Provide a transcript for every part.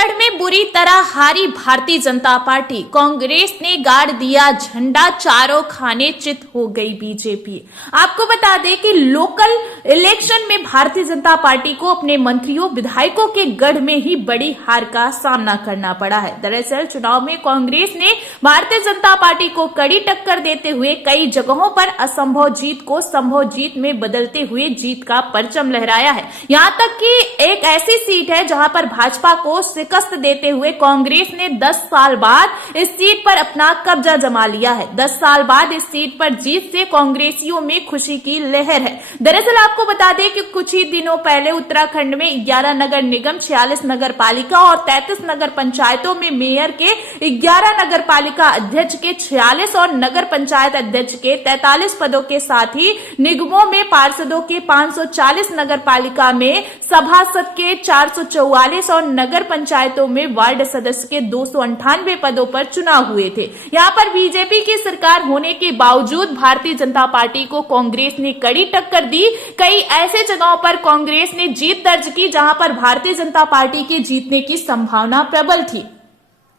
अलीगढ़ में बुरी तरह हारी भारतीय जनता पार्टी, कांग्रेस ने गाड़ दिया झंडा, चारों खाने चित हो गई बीजेपी। आपको बता दें कि लोकल इलेक्शन में भारतीय जनता पार्टी को अपने मंत्रियों विधायकों के गढ़ में ही बड़ी हार का सामना करना पड़ा है। दरअसल चुनाव में कांग्रेस ने भारतीय जनता पार्टी को कड़ी टक्कर देते हुए कई जगहों पर असंभव जीत को संभव जीत में बदलते हुए जीत का परचम लहराया है। यहां तक कि एक ऐसी सीट है जहां पर भाजपा को शिकस्त देते हुए कांग्रेस ने 10 साल बाद इस सीट पर अपना कब्जा जमा लिया है। 10 साल बाद इस सीट पर जीत से कांग्रेसियों में खुशी की लहर है। दरअसल आपको बता दें कि कुछ ही दिनों पहले उत्तराखंड में 11 नगर निगम, 46 नगर पालिका और 33 नगर पंचायतों में मेयर के 11 नगर पालिका अध्यक्ष के 46 और नगर पंचायत अध्यक्ष के 43 पदों के साथ ही निगमों में पार्षदों के 540, नगर पालिका में सभासद के 444 और नगर पंचायतों में वार्ड सदस्य के 298 पदों पर चुनाव हुए थे। यहां पर बीजेपी की सरकार होने के बावजूद भारतीय जनता पार्टी को कांग्रेस ने कड़ी टक्कर दी। कई ऐसे जगहों पर कांग्रेस ने जीत दर्ज की जहां पर भारतीय जनता पार्टी के जीतने की संभावना प्रबल थी।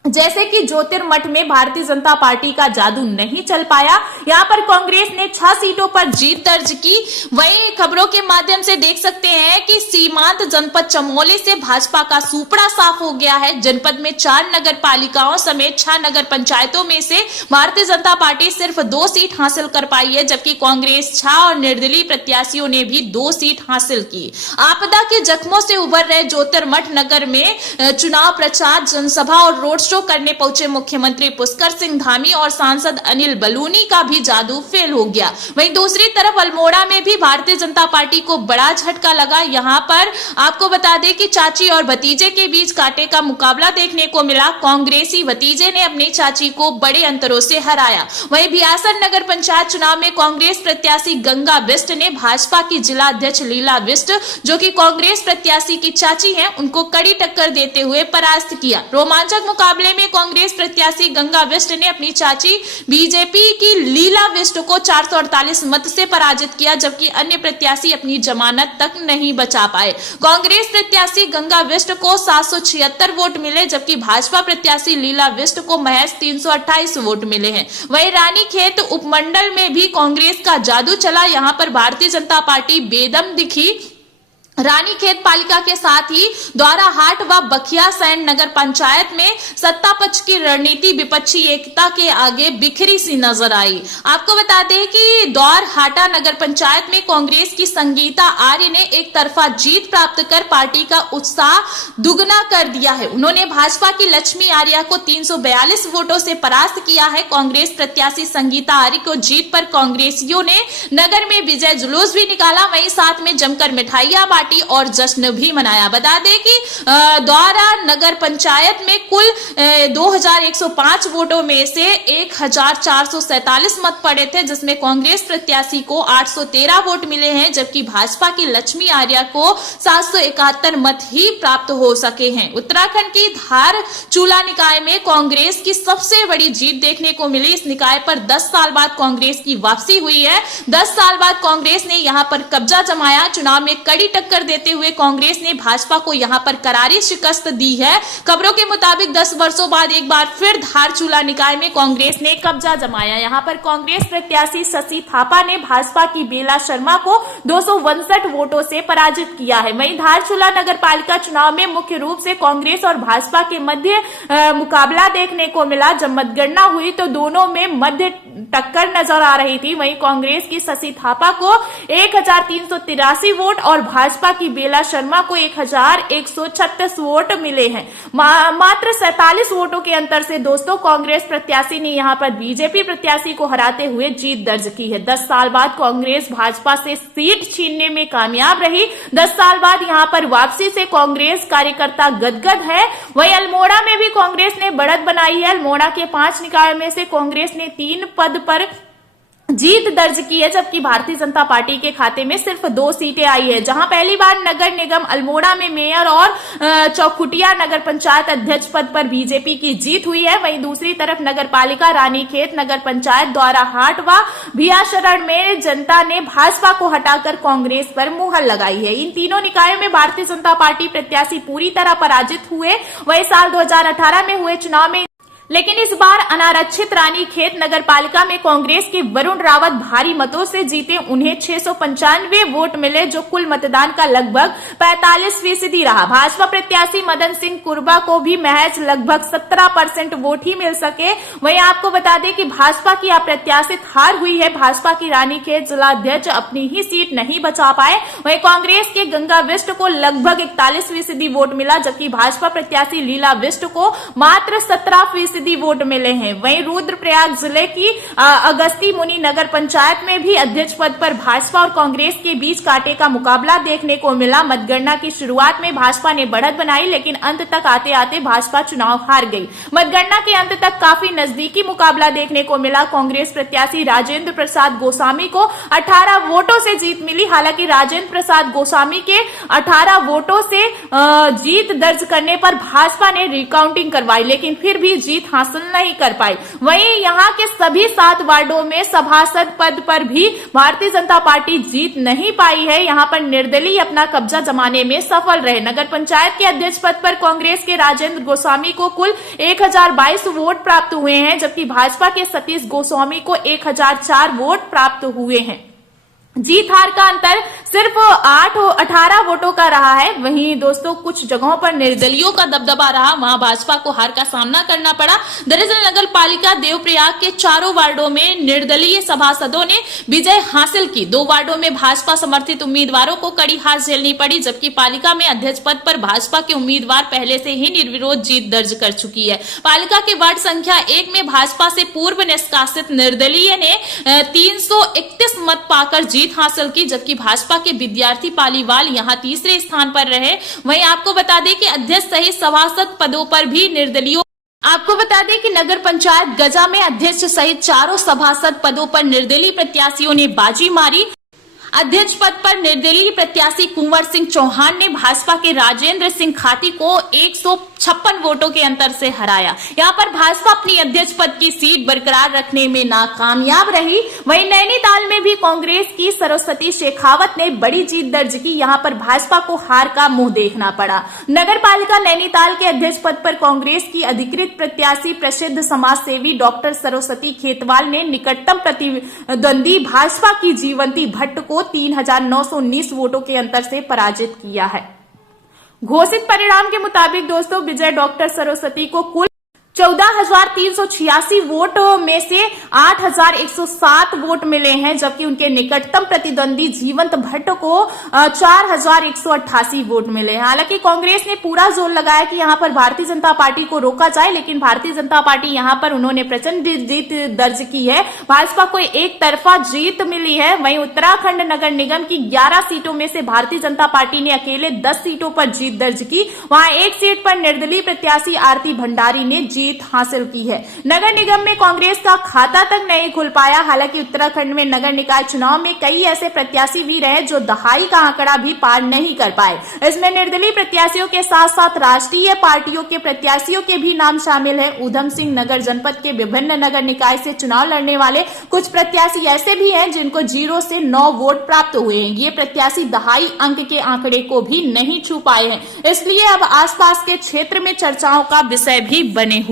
जैसे कि ज्योतिर्मठ में भारतीय जनता पार्टी का जादू नहीं चल पाया, यहां पर कांग्रेस ने 6 सीटों पर जीत दर्ज की। वहीं खबरों के माध्यम से देख सकते हैं कि सीमांत जनपद चमोली से भाजपा का सुपड़ा साफ हो गया है। जनपद में 4 नगर पालिकाओं समेत 6 नगर पंचायतों में से भारतीय जनता पार्टी सिर्फ 2 सीट हासिल कर पाई है, जबकि कांग्रेस 6 और निर्दलीय प्रत्याशियों ने भी 2 सीट हासिल की। आपदा के जख्मों से उभर रहे ज्योतिर्मठ नगर में चुनाव प्रचार, जनसभा और रोड करने पहुंचे मुख्यमंत्री पुष्कर सिंह धामी और सांसद अनिल बलूनी का भी जादू फेल हो गया। वहीं दूसरी तरफ अल्मोड़ा में भी भारतीय जनता पार्टी को बड़ा झटका लगा। यहां पर आपको बता दें कि चाची और भतीजे के बीच कांटे का मुकाबला देखने को मिला। कांग्रेसी भतीजे ने अपनी चाची को बड़े अंतरों से हराया। वहीं बियासन नगर पंचायत चुनाव में कांग्रेस प्रत्याशी गंगा बिष्ट ने भाजपा की जिला अध्यक्ष लीला बिष्ट, जो कि कांग्रेस प्रत्याशी की चाची हैं, उनको कड़ी टक्कर देते हुए परास्त किया। रोमांचक मुकाबले में कांग्रेस प्रत्याशी गंगा बिष्ट ने अपनी चाची बीजेपी की लीला बिष्ट को 448 मत से पराजित किया, जबकि अन्य प्रत्याशी अपनी जमानत तक नहीं बचा पाए। कांग्रेस प्रत्याशी गंगा बिष्ट को 776 वोट मिले, जबकि भाजपा प्रत्याशी लीला बिष्ट को महज 328 वोट मिले हैं। वहीं रानीखेत उपमंडल में भी कांग्रेस का जादू चला। यहां पर भारतीय जनता पार्टी बेदम दिखी। रानीखेत पालिका के साथ ही द्वाराहाट व बखिया सैन नगर पंचायत में सत्ता पक्ष की रणनीति विपक्षी एकता के आगे बिखरी सी नजर आई। आपको बता दें कि द्वारहाटा नगर पंचायत में कांग्रेस की संगीता आर्य ने एक तरफा जीत प्राप्त कर पार्टी का उत्साह दुगना कर दिया है। उन्होंने भाजपा की लक्ष्मी आर्या को 342 वोटों से परास्त किया है। कांग्रेस प्रत्याशी संगीता आर्य को जीत पर कांग्रेसियों ने नगर में विजय जुलूस भी निकाला। वहीं साथ में जमकर मिठाइयां और जश्न भी मनाया। बता दें कि द्वारा नगर पंचायत में कुल 2105 वोटों में से 1447 मत पड़े थे, जिसमें कांग्रेस प्रत्याशी को 813 वोट मिले हैं, जबकि भाजपा की लक्ष्मी आर्या को 771 मत ही प्राप्त हो सके हैं। उत्तराखंड की धारचूला निकाय में कांग्रेस की सबसे बड़ी जीत देखने को मिली। इस निकाय पर 10 साल बाद कांग्रेस की वापसी हुई है। 10 साल बाद कांग्रेस ने यहां पर कब्जा जमाया। चुनाव में कड़ी टक्कर देते हुए कांग्रेस ने भाजपा को यहां पर करारी शिकस्त दी है। खबरों के मुताबिक 10 वर्षों बाद एक बार फिर धारचूला निकाय में कांग्रेस ने कब्जा जमाया। यहां पर कांग्रेस प्रत्याशी शशि थापा ने भाजपा की बेला शर्मा को 259 वोटों से पराजित किया है। वहीं धारचूला नगर पालिका चुनाव में मुख्य रूप से कांग्रेस और भाजपा के मध्य मुकाबला देखने को मिला। जब मतगणना हुई तो दोनों में मध्य टक्कर नजर आ रही थी। वहीं कांग्रेस की शशि थापा को 1383 वोट और भाजपा की बेला शर्मा को 1136 वोट मिले हैं। मात्र 47 वोटों के अंतर से दोस्तों कांग्रेस प्रत्याशी ने यहां पर बीजेपी प्रत्याशी को हराते हुए जीत दर्ज की है। 10 साल बाद कांग्रेस भाजपा से सीट छीनने में कामयाब रही। 10 साल बाद यहां पर वापसी से कांग्रेस कार्यकर्ता गदगद है। वहीं अल्मोड़ा में भी कांग्रेस ने बढ़त बनाई है। अल्मोड़ा के 5 निकाय में से कांग्रेस ने 3 पद पर जीत दर्ज की है, जबकि भारतीय जनता पार्टी के खाते में सिर्फ 2 सीटें आई है। जहां पहली बार नगर निगम अल्मोड़ा में मेयर और चौखुटिया नगर पंचायत अध्यक्ष पद पर बीजेपी की जीत हुई है, वहीं दूसरी तरफ नगर पालिका रानीखेत नगर पंचायत द्वारा हाट व भियाशरण में जनता ने भाजपा को हटाकर कांग्रेस पर मुहर लगाई है। इन तीनों निकायों में भारतीय जनता पार्टी प्रत्याशी पूरी तरह पराजित हुए। वहीं साल 2018 में हुए चुनाव में लेकिन इस बार अनारक्षित रानीखेत नगर पालिका में कांग्रेस के वरुण रावत भारी मतों से जीते। उन्हें 695 वोट मिले, जो कुल मतदान का लगभग 45% रहा। भाजपा प्रत्याशी मदन सिंह कुरबा को भी महज लगभग 17% वोट ही मिल सके। वहीं आपको बता दें कि भाजपा की अप्रत्याशित हार हुई है। भाजपा की रानीखेत जिलाध्यक्ष अपनी ही सीट नहीं बचा पाए। वहीं कांग्रेस के गंगा बिष्ट को लगभग 41% वोट मिला, जबकि भाजपा प्रत्याशी लीला बिष्ट को मात्र 17% वोट मिले हैं। वहीं रुद्रप्रयाग जिले की अगस्ती मुनि नगर पंचायत में भी अध्यक्ष पद पर भाजपा और कांग्रेस के बीच कांटे का मुकाबला देखने को मिला। मतगणना की शुरुआत में भाजपा ने बढ़त बनाई, लेकिन अंत तक आते आते भाजपा चुनाव हार गई। मतगणना के अंत तक काफी नजदीकी मुकाबला देखने को मिला। कांग्रेस प्रत्याशी राजेंद्र प्रसाद गोस्वामी को 18 वोटों से जीत मिली। हालांकि राजेंद्र प्रसाद गोस्वामी के 18 वोटों से जीत दर्ज करने पर भाजपा ने रिकाउंटिंग करवाई, लेकिन फिर भी जीत हासिल नहीं कर पाई। वहीं यहां के सभी 7 वार्डों में सभासद पद पर भी भारतीय जनता पार्टी जीत नहीं पाई है। यहां पर निर्दलीय अपना कब्जा जमाने में सफल रहे। नगर पंचायत के अध्यक्ष पद पर कांग्रेस के राजेंद्र गोस्वामी को कुल 1022 वोट प्राप्त हुए हैं, जबकि भाजपा के सतीश गोस्वामी को 1004 वोट प्राप्त हुए हैं। जीत हार का अंतर सिर्फ 18 वोटों का रहा है। वहीं दोस्तों कुछ जगहों पर निर्दलियों का दबदबा रहा, वहां भाजपा को हार का सामना करना पड़ा। दरअसल नगर पालिका देवप्रयाग के 4 वार्डों में निर्दलीय सभासदों ने विजय हासिल की। 2 वार्डों में भाजपा समर्थित उम्मीदवारों को कड़ी हार झेलनी पड़ी, जबकि पालिका में अध्यक्ष पद पर भाजपा के उम्मीदवार पहले से ही निर्विरोध जीत दर्ज कर चुकी है। पालिका के वार्ड संख्या 1 में भाजपा से पूर्व निष्कासित निर्दलीय ने 331 मत पाकर जीत हासिल की, जबकि भाजपा के विद्यार्थी पालीवाल यहां तीसरे स्थान पर रहे। वहीं आपको बता दें कि अध्यक्ष सहित सभासद पदों पर भी निर्दलीयों आपको बता दें कि नगर पंचायत गजा में अध्यक्ष सहित 4 सभासद पदों पर निर्दलीय प्रत्याशियों ने बाजी मारी। अध्यक्ष पद पर निर्दलीय प्रत्याशी कुंवर सिंह चौहान ने भाजपा के राजेंद्र सिंह खाती को 156 वोटों के अंतर से हराया। यहां पर भाजपा अपनी अध्यक्ष पद की सीट बरकरार रखने में नाकामयाब रही। वहीं नैनीताल में भी कांग्रेस की सरस्वती शेखावत ने बड़ी जीत दर्ज की। यहां पर भाजपा को हार का मुंह देखना पड़ा। नगर पालिका नैनीताल के अध्यक्ष पद पर कांग्रेस की अधिकृत प्रत्याशी प्रसिद्ध समाज सेवी डॉक्टर सरस्वती खेतवाल ने निकटतम प्रतिद्वंदी भाजपा की जीवंती भट्ट को 3919 वोटों के अंतर से पराजित किया है। घोषित परिणाम के मुताबिक दोस्तों विजय डॉक्टर सरस्वती को कुल 14,386 वोट में से 8,107 वोट मिले हैं, जबकि उनके निकटतम प्रतिद्वंदी जीवंत भट्ट को 4,188 वोट मिले हैं। हालांकि कांग्रेस ने पूरा जोर लगाया कि यहां पर भारतीय जनता पार्टी को रोका जाए, लेकिन भारतीय जनता पार्टी यहां पर उन्होंने प्रचंड जीत दर्ज की है। भाजपा को एक तरफा जीत मिली है। वहीं उत्तराखंड नगर निगम की 11 सीटों में से भारतीय जनता पार्टी ने अकेले 10 सीटों पर जीत दर्ज की। वहां एक सीट पर निर्दलीय प्रत्याशी आरती भंडारी ने जीत हासिल की है। नगर निगम में कांग्रेस का खाता तक नहीं खुल पाया। हालांकि उत्तराखंड में नगर निकाय चुनाव में कई ऐसे प्रत्याशी भी रहे जो दहाई का आंकड़ा भी पार नहीं कर पाए। इसमें निर्दलीय प्रत्याशियों के साथ साथ राष्ट्रीय पार्टियों के प्रत्याशियों के भी नाम शामिल है। उधम सिंह नगर जनपद के विभिन्न नगर निकाय से चुनाव लड़ने वाले कुछ प्रत्याशी ऐसे भी हैं जिनको 0 से 9 वोट प्राप्त हुए हैं। ये प्रत्याशी दहाई अंक के आंकड़े को भी नहीं छू पाए हैं, इसलिए अब आसपास के क्षेत्र में चर्चाओं का विषय भी बने हुए